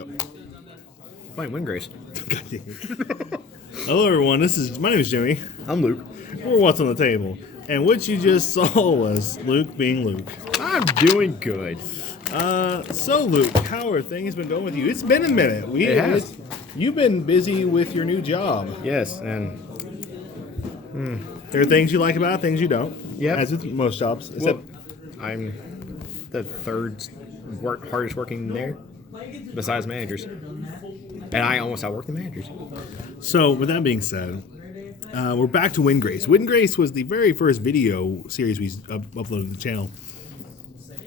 Go. Playing Windgrace. Hello, everyone. My name is Jimmy. I'm Luke. We're What's on the Table. And what you just saw was Luke being Luke. I'm doing good. So, Luke, how are things been going with you? It's been a minute. It has. You've been busy with your new job. Yes, and There are things you like about it, things you don't. Yep. As with most jobs. well, I'm the third hardest working there, besides managers. And I almost outwork the managers. So, with that being said, we're back to Windgrace. Windgrace was the very first video series we uploaded to the channel.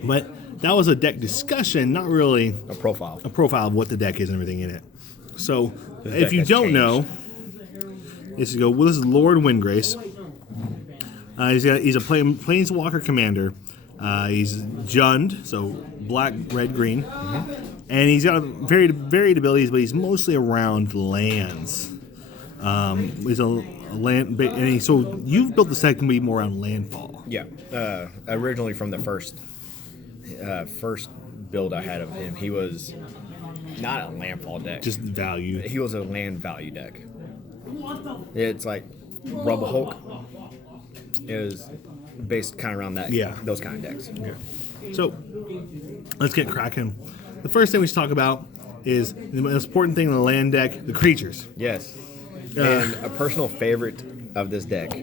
But that was a deck discussion, not really A profile. a profile of what the deck is and everything in it. So, deck if you has don't changed. know, this is Lord Windgrace. He's a Planeswalker commander. He's Jund, so black, red, green. And he's got varied abilities, but he's mostly around lands. He's a land, so you've built the deck to be more around landfall. Yeah. Originally from the first build I had of him, he was not a landfall deck. Just value. He was a land value deck. It's like Rubble Hulk. It was based kind of around that. Yeah. Those kind of decks. Okay. So, let's get cracking. The first thing we should talk about is the most important thing in the land deck, the creatures. Yes. And a personal favorite of this deck,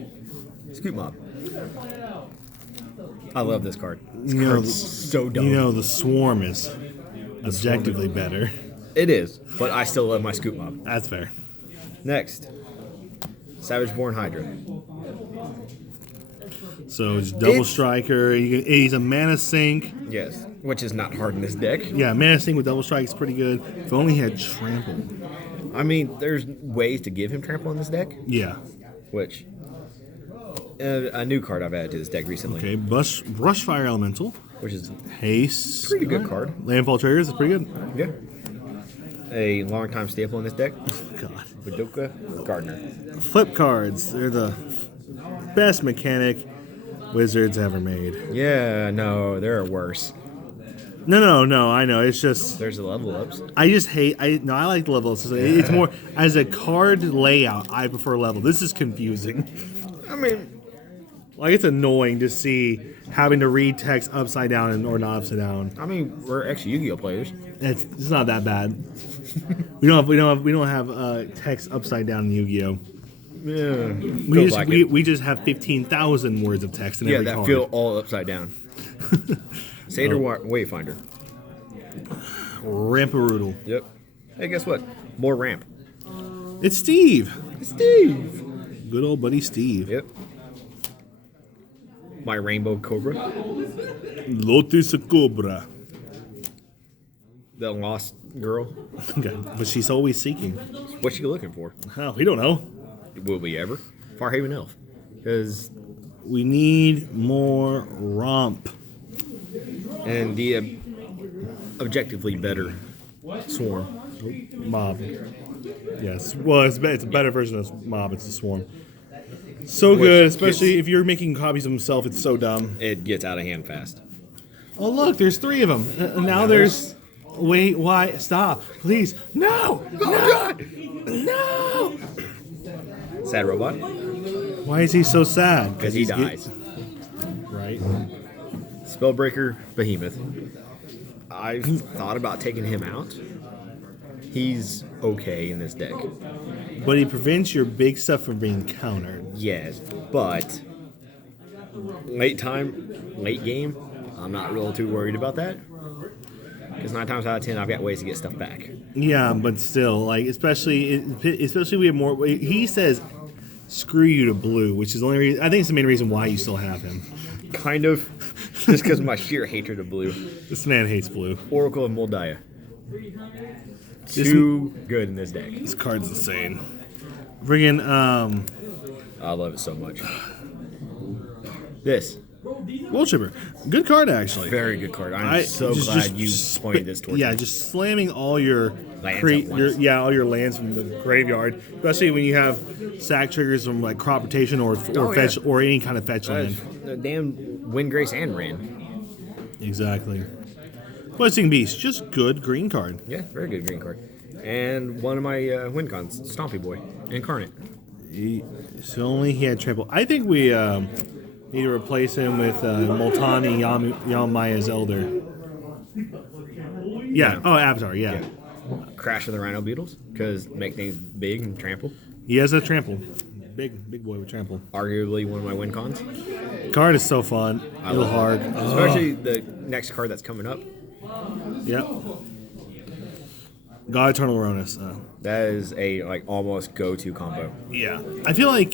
Scoop Mob. I love this card. This card's so dumb. You know, the swarm is objectively better. It is, but I still love my Scoop Mob. That's fair. Next, Savage Born Hydra. So it's double striker. He's a mana sink. Yes, which is not hard in this deck. Yeah, mana sink with double strike is pretty good. If only he had trample. I mean, there's ways to give him trample in this deck, Yeah. which a new card I've added to this deck recently, Okay. Brushfire Elemental. which is Haste. pretty good card. Landfall Triggers is pretty good. Yeah. A long-time staple in this deck, God. Vidoka Gardner. Flip cards. They're the best mechanic Wizards ever made. Yeah, no, there are worse. No. I know. It's just. There's the level ups. I just hate. I like the levels. It's more as a card layout. I prefer level. This is confusing. I mean, Like it's annoying to see having to read text upside down or not upside down. we're ex-Yu-Gi-Oh players. It's not that bad. we don't have text upside down in Yu-Gi-Oh. Yeah, We just have 15,000 words of text in every that card. feel all upside down. Seder Wayfinder. Ramperoodle. Yep. Hey, guess what? More ramp. It's Steve. Steve. Good old buddy Steve. Yep. My Rainbow Cobra. Lotus Cobra. The lost girl. Okay, but she's always seeking. What's she looking for? Oh, we don't know. Will we ever? Farhaven Elf. Because We need more romp. and the objectively better Swarm. Mob. Yes. Well, it's a better version of Mob. It's a Swarm. So good, especially if you're making copies of himself. It's so dumb. It gets out of hand fast. Oh, look, there's 3 of them. And now there's... Wait, why? Stop. Please. No! Oh, No! Sad Robot. Why is he so sad? Because he dies. Right. Spellbreaker Behemoth. I've thought about taking him out. He's okay in this deck. But he prevents your big stuff from being countered. Yes, but late game, I'm not real too worried about that. Because 9 times out of 10, I've got ways to get stuff back. Yeah, but still, like, especially we have more... He says, screw you to blue, which is the only reason... I think it's the main reason why you still have him. Kind of. Just because of my sheer hatred of blue. This man hates blue. Oracle of Moldiah. Too good in this deck. This card's insane. Friggin', I love it so much. This. World Chipper. Good card, actually. Very good card. I'm so glad you pointed this towards me. just slamming all your Lands at once. all your lands from the graveyard, especially when you have sack triggers from like crop rotation or fetch or any kind of fetch land. Damn Windgrace and Ran. Exactly. Blitzing Beast, just good green card. Yeah, very good green card. And one of my win cons, Stompy Boy, Incarnate. So only he had trample. I think we need to replace him with Multani Yalmaya's Elder. Yeah. Oh, Avatar. Yeah. Crash of the Rhino Beetles, because make things big and trample. He has a trample. Big boy with trample. Arguably one of my win cons. Card is so fun. A little hard. Especially the next card that's coming up. Yep. God Eternal Ronus. That is a almost go-to combo. Yeah. I feel like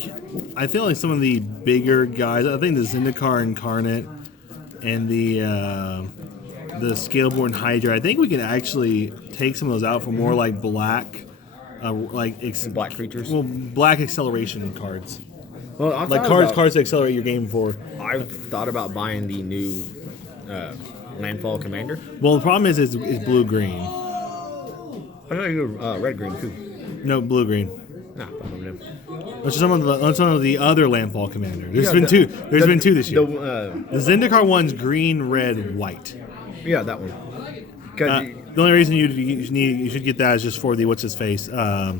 some of the bigger guys, I think the Zendikar Incarnate and the Scaleborn Hydra, I think we can actually take some of those out for more like black Black creatures. Well, black acceleration cards. Well, I've Like cards that accelerate your game forward. I've thought about buying the new Landfall Commander. Well, the problem is it's blue-green. I thought you were red-green too. No, blue-green. Nah, I don't know. That's some of the other Landfall Commander. There's been two this year. The Zendikar one's green, red, white. Yeah, that one. The only reason you should get that is just for the what's his face. I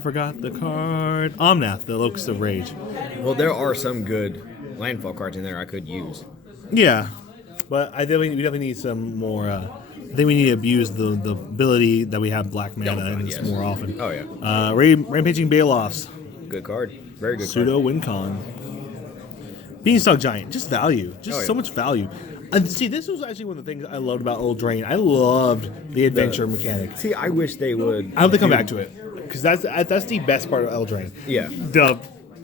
forgot the card. Omnath, the Locust of Rage. Well, there are some good Landfall cards in there I could use. Yeah, but we definitely need some more. I think we need to abuse the ability that we have black mana more often. Oh yeah. Rampaging Baloffs. Good card. Very good Pseudo win con. Beanstalk Giant, just value, so much value. See, this was actually one of the things I loved about Old Drain. I loved the adventure mechanic. See, I wish they would. I hope they come back to it because that's the best part of Eldraine. Yeah. The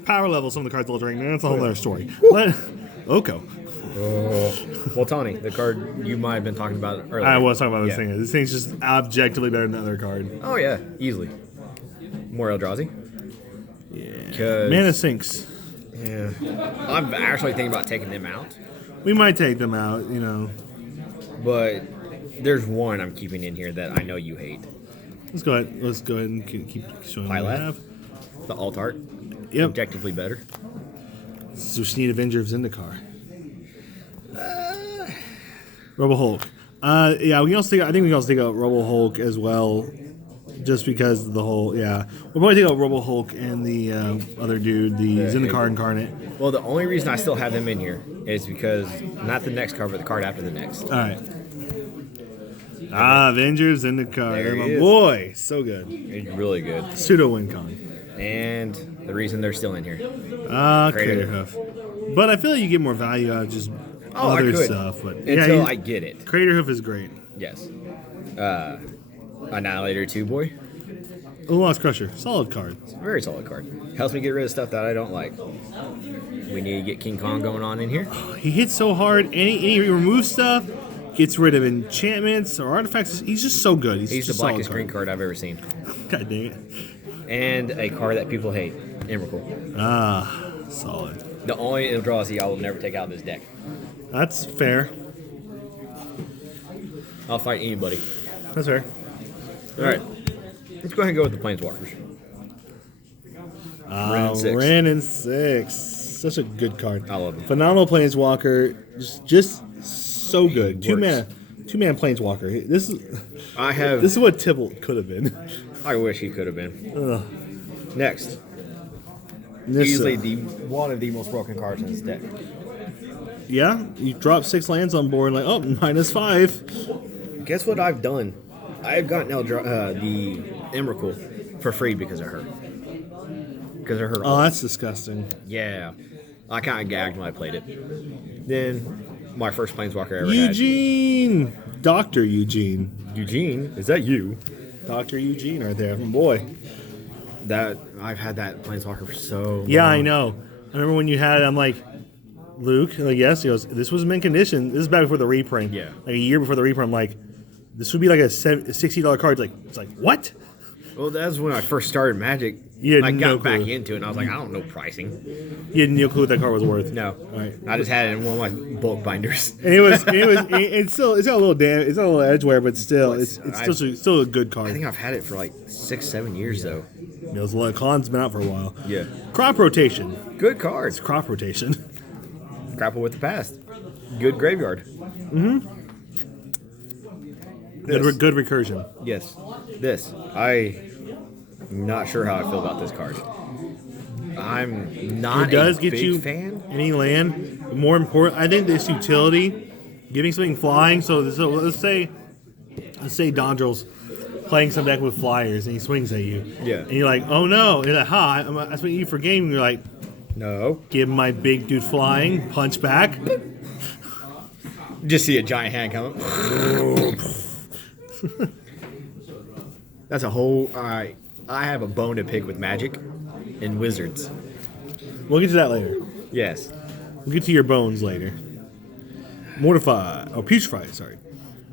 power level, some of the cards of Eldraine, that's a whole other story. Oko. Well, Tawny, the card you might have been talking about earlier. I was talking about this thing. This thing's just objectively better than the other card. Oh yeah, easily. More Eldrazi. Yeah. Mana sinks. Yeah. I'm actually thinking about taking them out. We might take them out, But there's one I'm keeping in here that I know you hate. Let's go ahead and keep showing what we have. The alt art. Yep. Objectively better. So we just need Avenger of Zendikar. Robo Hulk. Yeah, I think we can also take out Robo Hulk as well, just because of the whole. Yeah, we'll probably take out Robo Hulk and the other dude, the Zendikar Incarnate. Well, the only reason I still have them in here is because not the next card, but the card after the next. All right. Avengers Zendikar, my boy, so good. It's really good. Pseudo win con. And the reason they're still in here. Crater Hoof. But I feel like you get more value out of just other stuff. But until I get it. Crater Hoof is great. Yes. Annihilator 2 boy. Lost Crusher, solid card. It's a very solid card. Helps me get rid of stuff that I don't like. We need to get King Kong going on in here. He hits so hard, and he removes stuff, gets rid of enchantments or artifacts. He's just so good. He's the blackest green card I've ever seen. God dang it. And a card that people hate, Emrakul. Solid. The only Eldrazi I will never take out of this deck. That's fair. I'll fight anybody. That's fair. All right. Let's go ahead and go with the Planeswalkers. Ren and 6. Such a good card. I love him. Phenomenal Planeswalker. Just so good. Two man Planeswalker. This is what Tibble could have been. I wish he could have been. Ugh. Next. Nissa. Easily one of the most broken cards in this deck. Yeah, you drop 6 lands on board, like, oh, -5. Guess what I've done? I've gotten the Emrakul for free because of her. Because of her. Oh, that's disgusting. Yeah. I kind of gagged when I played it. Then, my first Planeswalker I ever Eugene! Dr. Eugene. Eugene? Is that you? Dr. Eugene right there, my boy. I've had that Planeswalker for so long. Yeah, I know. I remember when you had it, I'm like, Luke? Like, yes. He goes, this was mint condition. This is back before the reprint. Yeah. Like a year before the reprint, I'm like, this would be like a $60 card. It's like, what? Well, that's when I first started Magic. I got back into it, and I was like, I don't know pricing. You had no clue what that card was worth. No. All right. I just had it in one of my bulk binders. And it's got a little it's got a little edge wear, but still, it's still a good card. I think I've had it for like 6-7 years though. Those Con's been out for a while. Yeah. Crop rotation. Good cards. Crop rotation. Grapple with the past. good graveyard. Good recursion. Yes. This. I'm not sure how I feel about this card. I'm not It does a get big you fan. any land. More important, I think this utility, giving something flying. So let's say Dondrel's playing some deck with flyers and he swings at you. Yeah. And you're like, oh no. And you're like, I swing at you for game. And you're like, No. give my big dude flying, punch back. Just see a giant hand come. That's a whole. I have a bone to pick with Magic and Wizards. We'll get to that later. Yes. We'll get to your bones later. Mortify. Oh, Putrefy, sorry.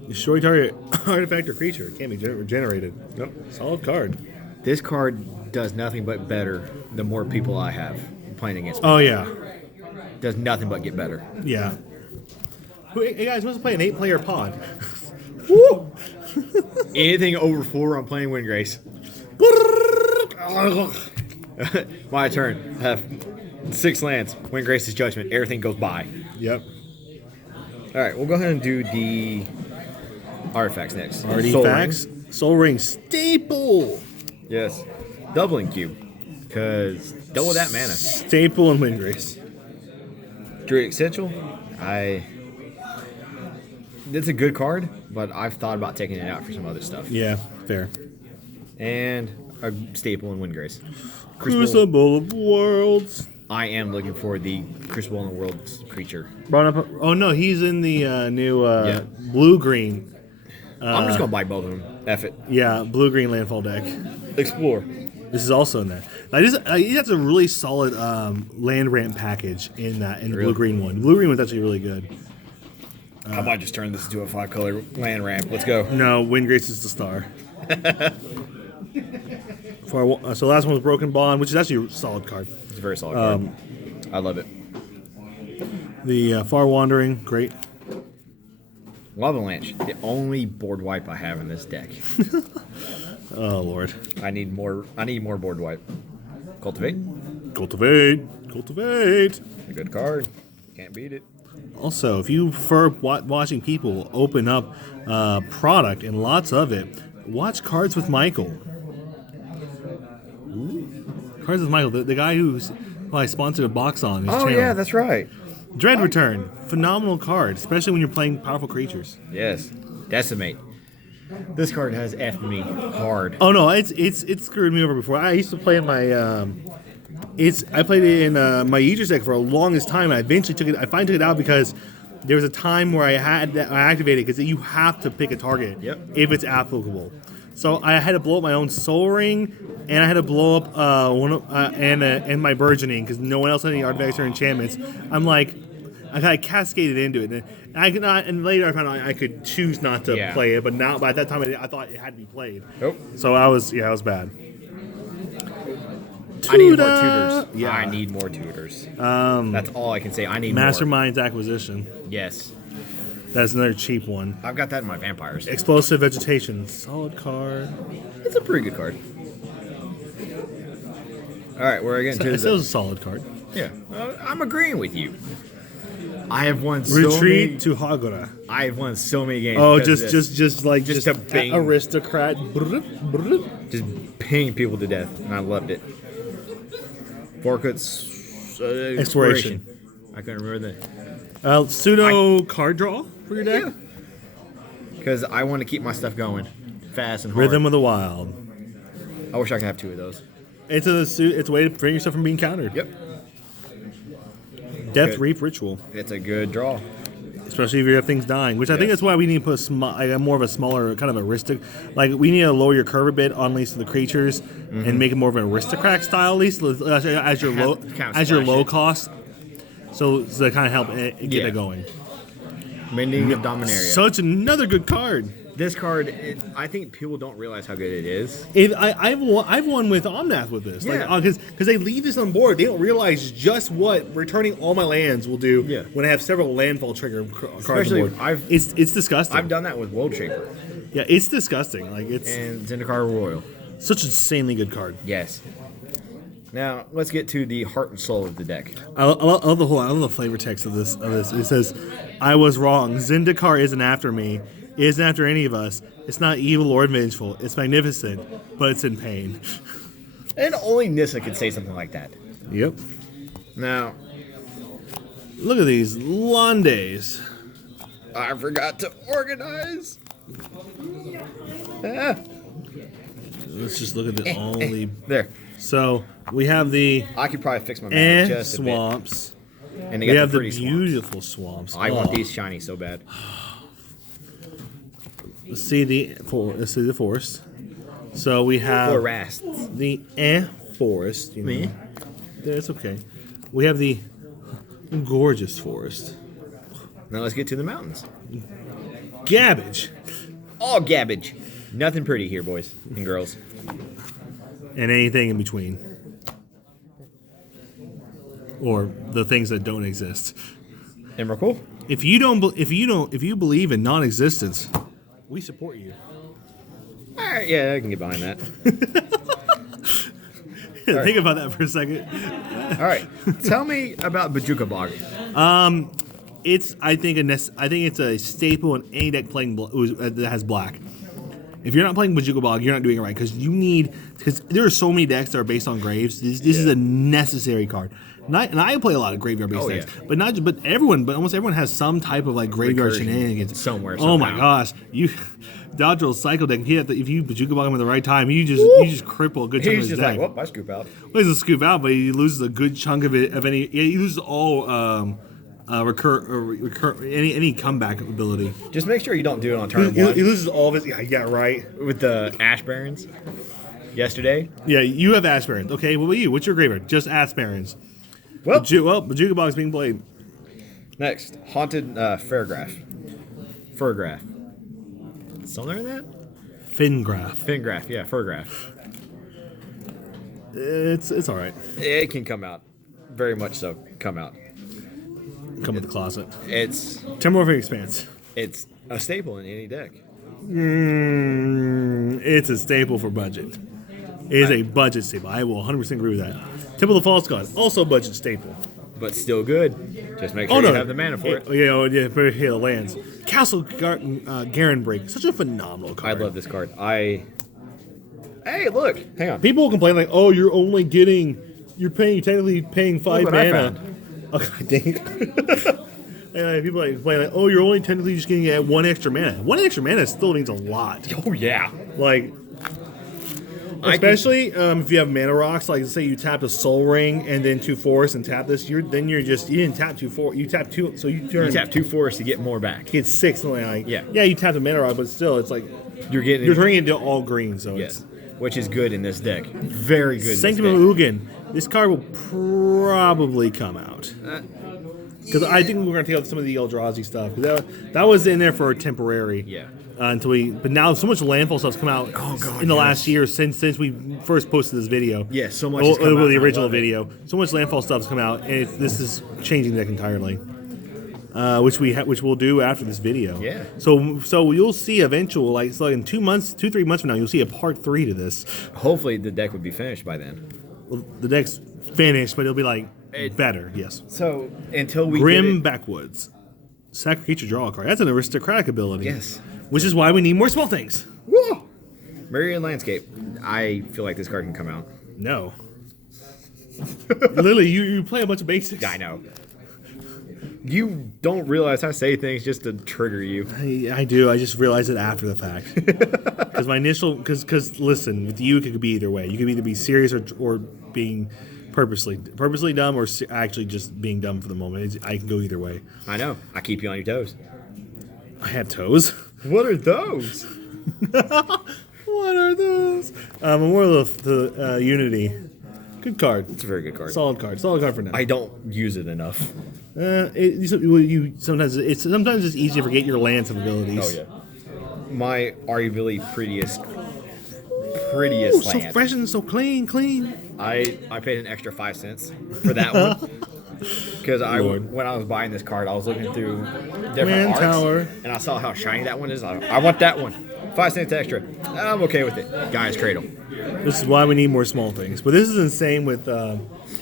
Destroy target artifact or creature. It can't be regenerated. Nope. Solid card. This card does nothing but better the more people I have playing against me. Oh, yeah. Does nothing but get better. Yeah. Hey, guys, let's play an 8-player pod. Woo! Anything over 4, I'm playing Windgrace. My turn. Have 6 lands. Windgrace's Judgment. Everything goes by. Yep. All right, we'll go ahead and do the artifacts next. Artifacts. Soul Ring Staple. Yes. Doubling cube. Because double that mana. Staple and Windgrace. Druid Essential. It's a good card, but I've thought about taking it out for some other stuff. Yeah, fair. And a staple in Windgrace. Crucible of Worlds. I am looking for the Crucible in the Worlds creature. Brought up. Oh no, he's in the new blue-green. I'm just gonna buy both of them. F it. Yeah, blue-green landfall deck. Explore. This is also in that. That's a really solid land ramp package in the Really? blue-green one. Blue-green one's actually really good. I might just turn this into a 5-color land ramp. Let's go. No, Windgrace is the star. So last one was Broken Bond, which is actually a solid card. It's a very solid card. I love it. The Far Wandering, great. Lavalanche, the only board wipe I have in this deck. Oh Lord. I need more board wipe. Cultivate, Cultivate. a good card. Can't beat it. Also, if you prefer watching people open up product and lots of it, watch Cards with Michael. Cards with Michael, the guy who's I sponsored a box on his channel. Yeah, that's right. Dread Return, phenomenal card, especially when you're playing powerful creatures. Yes. Decimate. This card has F'd me hard. Oh no, it's screwed me over before. I used to play in my I played it in my Aegis deck for a longest time. I eventually took it. I finally took it out because there was a time where I activated because you have to pick a target if it's applicable. So I had to blow up my own Soul Ring, and I had to blow up and my Burgeoning because no one else had any artifacts or enchantments. I'm like, I kind of cascaded into it, and later I found out I could choose not to play it, but at that time I thought it had to be played. Nope. So I was bad. I need more tutors. Yeah. I need more tutors. That's all I can say. I need Mastermind's Acquisition. Yes. That's another cheap one. I've got that in my vampires. Explosive Vegetation. Solid card. It's a pretty good card. All right, we're getting to It was a solid card. Yeah, I'm agreeing with you. I have won Retreat to Hagora. I have won so many games. Oh, because of this. just a bang. aristocrat. Just paying people to death, and I loved it. Forkut's Exploration. I couldn't remember that. Pseudo card draw for your deck. Because I want to keep my stuff going fast and hard. Rhythm of the Wild. I wish I could have 2 of those. It's a way to prevent yourself from being countered. Yep. Death Good. Reap Ritual. It's a good draw. Especially if you have things dying, which I think that's why we need to put more of a smaller kind of we need to lower your curve a bit on at least the creatures and make it more of an aristocrat style at least as your low cost. So to kind of help get it going. Mending of Dominaria. Such another good card. This card, I think people don't realize how good it is. I've won with Omnath with this. Yeah. Because they leave this on board. They don't realize just what returning all my lands will do when I have several landfall trigger cards Especially on board. It's disgusting. I've done that with World Shaper. Yeah, it's disgusting. And Zendikar Royal. Such an insanely good card. Yes. Now let's get to the heart and soul of the deck. I love I love the flavor text of this. It says, "I was wrong. Zendikar isn't after me. It isn't after any of us. It's not evil or vengeful. It's magnificent, but it's in pain." And only Nissa could say something like that. Yep. Now, Look at these Landes. I forgot to organize. Ah. Let's just look at the only. There. So we have the I could probably fix my mana just swamps. a bit. And they We got have the pretty beautiful swamps. I want these shiny so bad. Let's see the forest. So we have Forests. the forest. You know. Me? That's okay. We have the gorgeous forest. Now let's get to the mountains. Gabbage. All gabbage. Nothing pretty here, boys and girls. And anything in between. Or the things that don't exist. And we're cool. If you believe in non-existence, we support you. All right, yeah, I can get behind that. Think about that for a second. All right, tell me about Bajuka Bog. I think it's a staple in any deck playing that has black. If you're not playing Bajuka Bog, you're not doing it right because there are so many decks that are based on graves. This is a necessary card. And I play a lot of graveyard-based decks, but almost everyone has some type of like graveyard shenanigans somewhere. Oh my gosh, Dodger's cycle deck. If you Bajuka Bog him at the right time, you just cripple a good chunk of his He's just deck. like, well, I scoop out. Well, he doesn't scoop out, but he loses a good chunk of it. He loses all any comeback ability. Just make sure you don't do it on turn He one loses all of his. Yeah, right. with the Ash Barons yesterday. Yeah, you have Ash Barons. Okay, what about you? What's your graveyard? Just Ash Barons. Well, Bajuka Bog's being played. next, Haunted Furgraph. Something like that? Fingraph, yeah, Furgraph. It's all right. It can come out. Very much so. Come out. Come with the closet. It's Temporary Expanse. it's a staple in any deck. It's a staple for budget. It is a budget staple. I will 100% agree with that. Temple of the False God, also budget staple. But still good. Just make sure you have the mana for it. Yeah, the lands. Castle Garen Break, such a phenomenal I card. love this card. Hey, look. Hang on. People complain like, "Oh, you're technically paying 5 what I mana." found. Oh, God dang it. And people complain like, "Oh, you're only technically just getting at 1 extra mana." 1 extra mana still means a lot. Oh, yeah. Like, especially if you have mana rocks. Like, say you tapped a Soul Ring and then 2 forests and tap this. You didn't tap 2 4. You tap 2. So you tap 2 forests to get more back. Get 6. Like, Yeah. You tapped a mana rock, but still, it's like You're turning it into all green. So yes, which is good in this deck. Very good. Sanctum of Ugin. This card will probably come out. Because I think we're going to take out some of the Eldrazi stuff. That was in there for temporary. Yeah. But now so much Landfall stuff's come out in the last year since we first posted this video. Yeah, so much has come out, the and I original love it. video. So much Landfall stuff's come out, and this is changing the deck entirely. Which we'll do after this video. Yeah. So you'll see eventually, so in 3 months from now, you'll see a part 3 to this. Hopefully the deck would be finished by then. Well, the deck's finished, but it'll be like better. Yes. So until we Grim get Backwoods. Sack creature, draw a card. That's an aristocratic ability. Yes. Which is why we need more small things. Woo! Marion Landscape. I feel like this card can come out. No. Literally, you play a bunch of basics. I know. You don't realize I say things just to trigger you. I do. I just realized it after the fact. Because because listen, with you, it could be either way. You could either be serious or being purposely dumb, or actually just being dumb for the moment. I can go either way. I know. I keep you on your toes. I have toes. What are those? What are those? Memorial of the Unity. Good card. It's a very good card. Solid card. Solid card for now. I don't use it enough. Sometimes it's easy to forget your lands and abilities. Oh yeah. My arguably prettiest Ooh, so land. fresh and so clean. I paid an extra 5 cents for that one. Because when I was buying this card, I was looking through different Man arts, Tower. and I saw how shiny that one is. I want that one. 5 cents extra. I'm okay with it. Guy's Cradle. This is why we need more small things. But this is insane with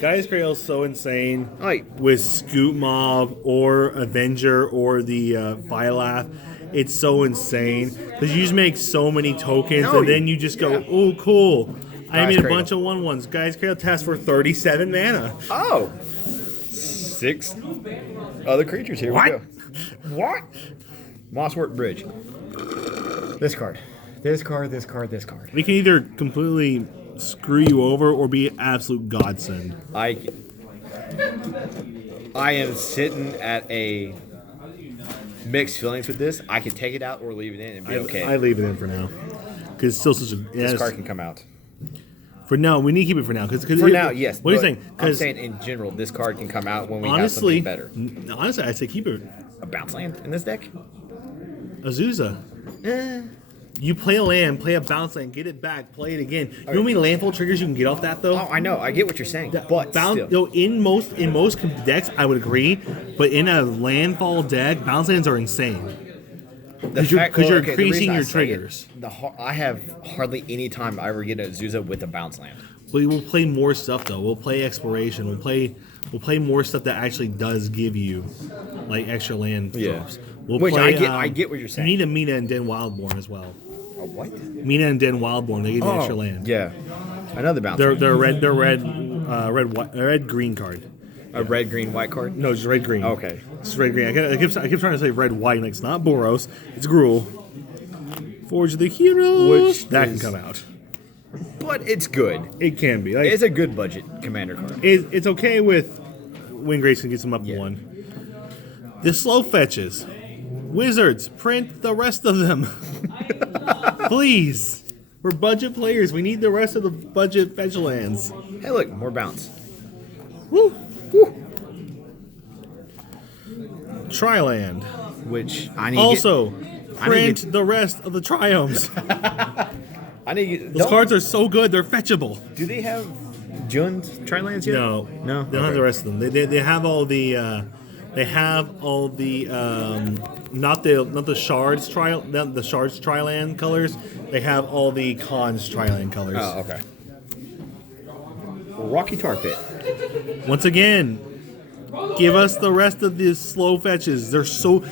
Guy's Cradle is so insane Like with Scoot Mob or Avenger or the Violath. It's so insane because you just make so many tokens and then you just go, oh, cool. I made a bunch of 1/1s. Guy's Cradle task for 37 mana. Oh. 6 other creatures here. What? We go. What? Mosswork Bridge. This card. This card, this card, this card. We can either completely screw you over or be an absolute godsend. I am sitting at a mixed feelings with this. I can take it out or leave it in and be okay. I leave it in for now. Because it's still such a... This card can come out. For now, we need to keep it for now. For now, yes. What are you saying? I'm saying in general, this card can come out when we honestly, have something better. Honestly, I'd say keep it. A bounce land in this deck? Azusa. You play a land, play a bounce land, get it back, play it again. You know how many landfall triggers you can get off that though? Oh, I know. I get what you're saying. But still. Yo, in most decks, I would agree. But in a landfall deck, bounce lands are insane. Because you're increasing your triggers. I have hardly any time I ever get a Azusa with a bounce land. We will play more stuff though. We'll play exploration. We'll play more stuff that actually does give you like extra land drops. We'll Which play, I get what you're saying. You need a Mina and Den Wildborn as well. A what? Mina and Den Wildborn. They give you extra land. Yeah, another bounce. They're red green card. A red green white card. No, just red green. Okay, it's red green. I keep trying to say red white. Like it's not Boros. It's Gruul. Forge of the Heroes. That can come out. But it's good. It can be. Like, it's a good budget commander card. It's okay with Windgrace can get some up one. The slow fetches. Wizards, print the rest of them. Please. We're budget players. We need the rest of the budget fetch lands. Hey, look, more bounce. Woo. Woo. Triland. Which I need also, to print the rest of the triomes. Those cards are so good, they're fetchable. Do they have Jund Trilands yet? No. No? They don't have the rest of them. They have all the... not the shards Triland colors. They have all the Khans Triland colors. Oh, okay. Rocky Tar Pit. Once again, give us the rest of the slow fetches. They're so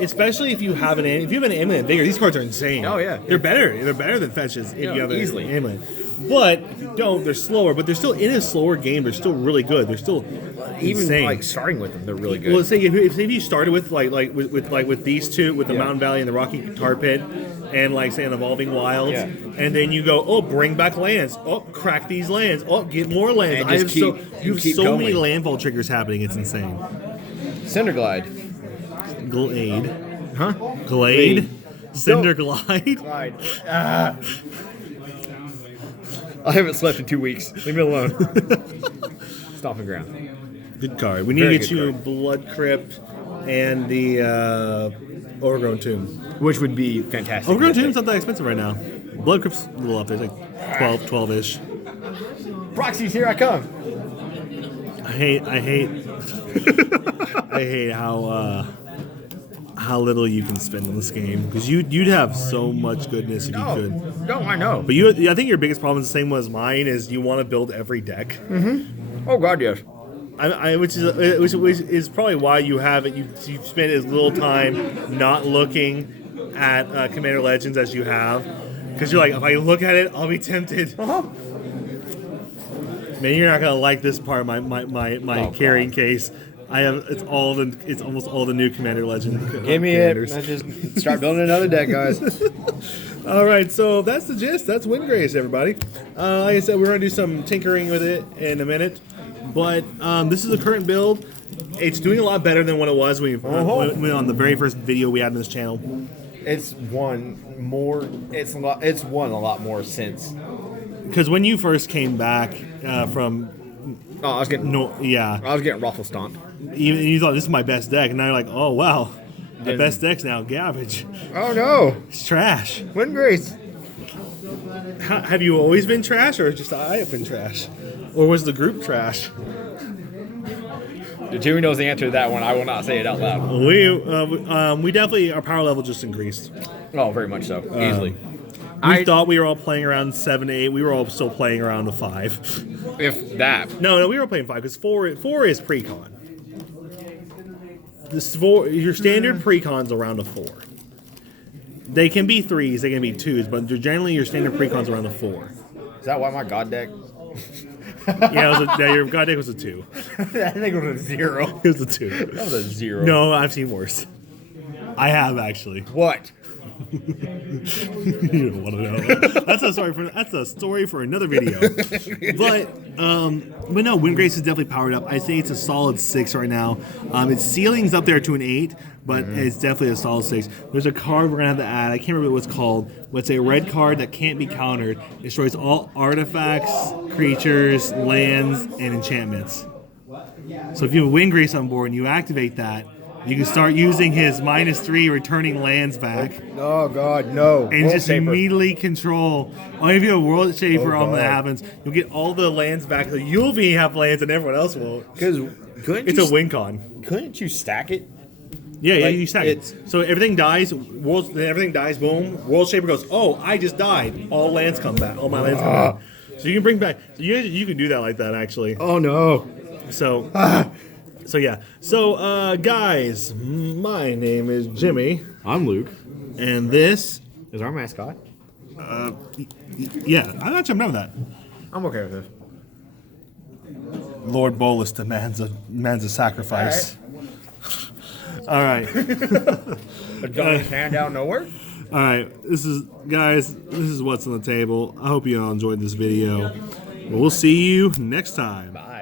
especially if you have an Imminent Vigor. These cards are insane. Oh yeah, they're better. They're better than fetches if you have easily. an Imminent. But if you don't, they're slower. But they're still in a slower game. They're still really good. They're still insane. Starting with them, they're really good. Well, let's say if you started with with these two, with the Mountain Valley and the Rocky Tar Pit, and say an Evolving Wilds, and then you go, bring back lands, crack these lands, get more lands. And just you have so many landfall triggers happening. It's insane. Cinderglide. Glade. Huh? Glade. Cinderglide. Glide. I haven't slept in 2 weeks. Leave me alone. Stomping Ground. Good card. We need to get you Blood Crypt and the Overgrown Tomb. Which would be fantastic. Overgrown Tomb's not that expensive right now. Blood Crypt's a little up there. It's like 12-ish. Proxies, here I come. I hate I hate how little you can spend on this game, because you'd have so much goodness if you could. No, I know. But I think your biggest problem is the same as mine, is you want to build every deck. Mm-hmm. Oh God, yes. Which is probably why you have it. You've spent as little time not looking at Commander Legends as you have, because you're like, if I look at it, I'll be tempted. Man, you're not gonna like this part of my carrying case. It's almost all the new Commander Legend. Give me commanders. It. Let's just start building another deck, guys. All right, so that's the gist. That's Windgrace, everybody. Like I said, we're gonna do some tinkering with it in a minute, but this is the current build. It's doing a lot better than what it was when on the very first video we had on this channel. It's won more. It's won a lot more since. Because when you first came back from, I was getting ruffle stomped. You thought this is my best deck, and now you're like, oh wow, the best deck's now garbage. Oh no, it's trash. Windgrace. Have you always been trash, or just I have been trash, or was the group trash? The two knows the answer to that one. I will not say it out loud. We definitely, our power level just increased. Oh, very much so. Easily. We thought we were all playing around 7 to 8. We were all still playing around the 5. If that. No, we were playing 5 because 4 is pre-con. Your standard pre-con's around a 4. They can be 3s, they can be 2s, but generally your standard pre-con's around a 4. Is that why my god deck? Your god deck was a 2. I think it was a 0. It was a 2. That was a 0. No, I've seen worse. I have actually. What? You don't want to know. That's a story for another video. But no, Windgrace is definitely powered up. I say it's a solid 6 right now. Its ceiling's up there to an 8, but it's definitely a solid 6. There's a card we're gonna have to add. I can't remember what it's called. But it's a red card that can't be countered. It destroys all artifacts, creatures, lands, and enchantments. So if you have Windgrace on board and you activate that, you can start using his -3 returning lands back. Oh god, no. And just immediately control. If you have a World Shaper on that happens, you'll get all the lands back. So you'll be have lands and everyone else will. Because it's a win con. Couldn't you stack it? Yeah, you stack it. So everything dies, boom. World Shaper goes, oh, I just died. All lands come back. All my lands come back. So you can bring back. You can do that like that, actually. Oh, no. So yeah. So, guys, my name is Jimmy. I'm Luke. And this is our mascot. Yeah, I'm not jumping over that. I'm okay with this. Lord Bolus demands a sacrifice. All right. A gun hand out nowhere? All right. This is what's on the table. I hope you all enjoyed this video. We'll see you next time. Bye.